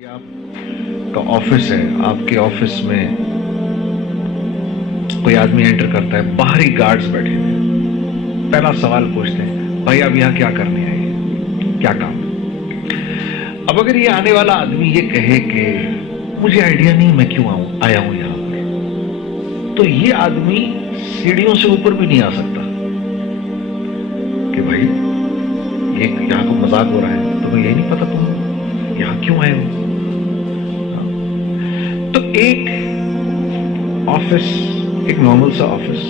یہ آپ کا آفس ہے، آپ کے آفس میں کوئی آدمی انٹر کرتا ہے، باہری گارڈز بیٹھے ہیں، پہلا سوال پوچھتے ہیں بھائی آپ یہاں کیا کرنے آئے، کیا کام؟ اب اگر یہ آنے والا آدمی یہ کہے کہ مجھے آئیڈیا نہیں میں کیوں آیا ہوں یہاں پر، تو یہ آدمی سیڑھیوں سے اوپر بھی نہیں آ سکتا کہ بھائی یہ یہاں کو مذاق ہو رہا ہے، تمہیں یہ نہیں پتا تم یہاں کیوں آئے ہو؟ تو ایک آفس، ایک نارمل سا آفس،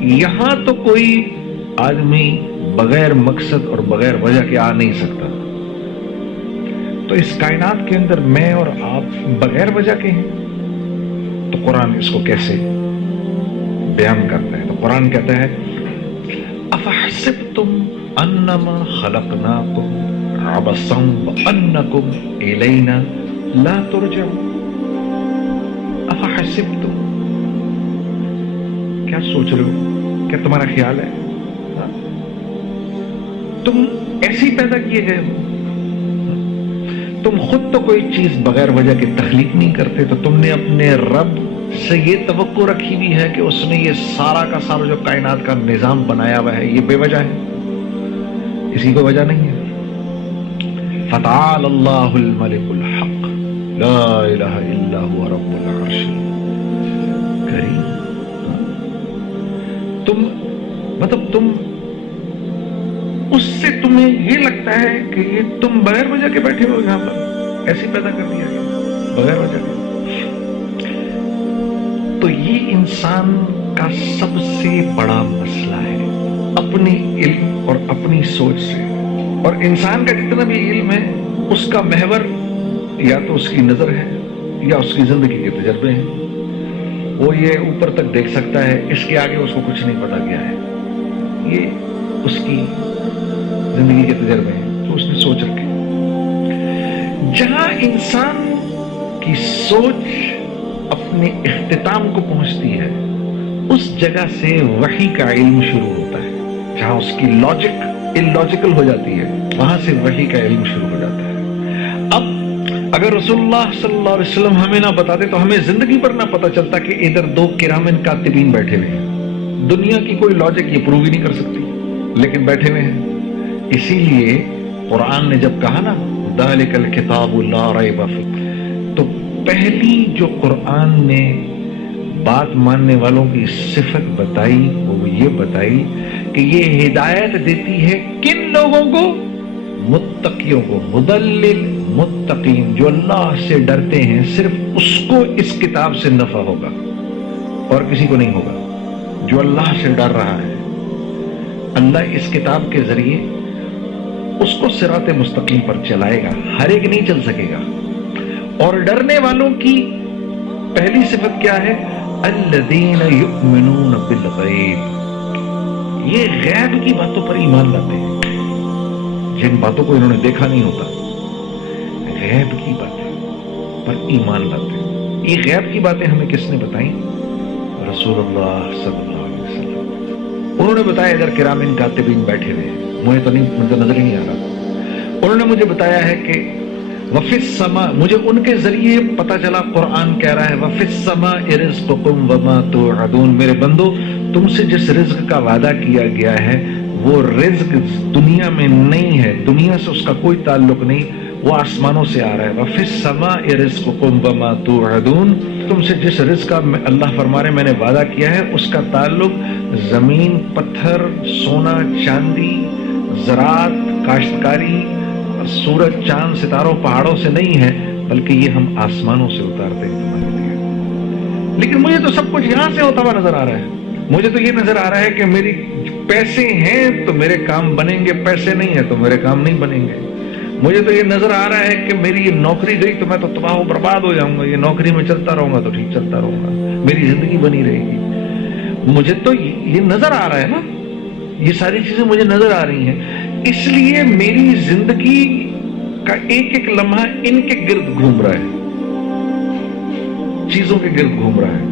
یہاں تو کوئی آدمی بغیر مقصد اور بغیر وجہ کے آ نہیں سکتا، تو اس کائنات کے اندر میں اور آپ بغیر وجہ کے ہیں، تو قرآن اس کو کیسے بیان کرتا ہے؟ تو قرآن کہتا ہے افحسبتم انما خلقناکم عبثا وانکم الینا لا ترجعون۔ افحسبتم، کیا سوچ رہے ہو؟ کیا تمہارا خیال ہے تم ایسے ہی پیدا کیے گئے ہو؟ تم خود تو کوئی چیز بغیر وجہ کے تخلیق نہیں کرتے، تو تم نے اپنے رب سے یہ توقع رکھی ہوئی ہے کہ اس نے یہ سارا کا سارا جو کائنات کا نظام بنایا ہوا ہے یہ بے وجہ ہے، کسی کو وجہ نہیں ہے۔ فتعال اللہ الملک الحق لا الہ الا هو رب العرش الکریم۔ تم اس سے تمہیں یہ لگتا ہے کہ یہ تم بغیر وجہ کے بیٹھے ہو یہاں پر، ایسے پیدا کر دیا گیا بغیر وجہ کے۔ تو یہ انسان کا سب سے بڑا مسئلہ ہے، اپنی علم اور اپنی سوچ سے، اور انسان کا جتنا بھی علم ہے اس کا محور یا تو اس کی نظر ہے یا اس کی زندگی کے تجربے ہیں۔ وہ یہ اوپر تک دیکھ سکتا ہے، اس کے آگے اس کو کچھ نہیں پتا کیا ہے، یہ اس کی زندگی کے تجربے ہیں تو اس نے سوچ رکھے۔ جہاں انسان کی سوچ اپنے اختتام کو پہنچتی ہے اس جگہ سے وحی کا علم شروع ہوتا ہے، جہاں اس کی لاجک اللاجیکل ہو جاتی ہے وہاں سے وحی کا علم شروع ہو جاتا ہے۔ اب اگر رسول اللہ صلی اللہ علیہ وسلم ہمیں نہ بتاتے تو ہمیں زندگی پر نہ پتا چلتا کہ ادھر دو کرامن کاتبین بیٹھے ہوئے ہیں، دنیا کی کوئی لاجک یہ پروو ہی نہیں کر سکتی لیکن بیٹھے ہوئے ہیں۔ اسی لیے قرآن نے جب کہا نا ذالک الکتاب لا ریب فیہ، تو پہلی جو قرآن نے بات ماننے والوں کی صفت بتائی وہ یہ بتائی کہ یہ ہدایت دیتی ہے کن لوگوں کو؟ متقیوں کو، مدلل متقین، جو اللہ سے ڈرتے ہیں، صرف اس کو اس کتاب سے نفع ہوگا اور کسی کو نہیں ہوگا۔ جو اللہ سے ڈر رہا ہے اللہ اس کتاب کے ذریعے اس کو صراط مستقیم پر چلائے گا، ہر ایک نہیں چل سکے گا۔ اور ڈرنے والوں کی پہلی صفت کیا ہے؟ الذین یؤمنون بالغیب، یہ غیب کی باتوں پر ایمان لاتے ہیں، جن باتوں کو انہوں نے دیکھا نہیں ہوتا، غیب کی باتیں پر ایمان لاتے ہیں۔ یہ غیب کی باتیں ہمیں کس نے بتائیں؟ رسول اللہ صلی اللہ علیہ وسلم۔ انہوں نے بتایا ادھر کرامن کاتبین بیٹھے ہوئے ہیں، مجھے تو نظر ہی نہیں آ رہا، انہوں نے مجھے بتایا ہے کہ وفی السماء، مجھے ان کے ذریعے پتا چلا قرآن کہہ رہا ہے وفی السماء رزقکم وما توعدون، میرے بندو تم سے جس رزق کا وعدہ کیا گیا ہے وہ رزق دنیا میں نہیں ہے، دنیا سے اس کا کوئی تعلق نہیں، وہ آسمانوں سے آ رہا ہے۔ وفی السماء رزقکم وما توعدون، تم سے جس رزق کا اللہ فرما رہے میں نے وعدہ کیا ہے اس کا تعلق زمین، پتھر، سونا، چاندی، زراعت، کاشتکاری، سورج، چاند، ستاروں، پہاڑوں سے نہیں ہے، بلکہ یہ ہم آسمانوں سے اتارتے ہیں تمہارے لیے۔ لیکن مجھے تو سب کچھ یہاں سے ہوتا ہوا نظر آ رہا ہے، مجھے تو یہ نظر آ رہا ہے کہ میری پیسے ہیں تو میرے کام بنیں گے، پیسے نہیں ہیں تو میرے کام نہیں بنیں گے۔ مجھے تو یہ نظر آ رہا ہے کہ میری یہ نوکری گئی تو میں تو تباہ و برباد ہو جاؤں گا، یہ نوکری میں چلتا رہوں گا تو ٹھیک چلتا رہوں گا، میری زندگی بنی رہے گی۔ مجھے تو یہ نظر آ رہا ہے نا، یہ ساری چیزیں مجھے نظر آ رہی ہیں، اس لیے میری زندگی کا ایک ایک لمحہ ان کے گرد گھوم رہا ہے، چیزوں کے گرد گھوم رہا ہے،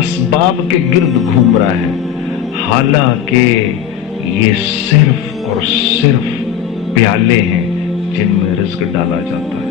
اسباب کے گرد گھوم رہا ہے، حالانکہ یہ صرف اور صرف پیالے ہیں جن میں رزق ڈالا جاتا ہے۔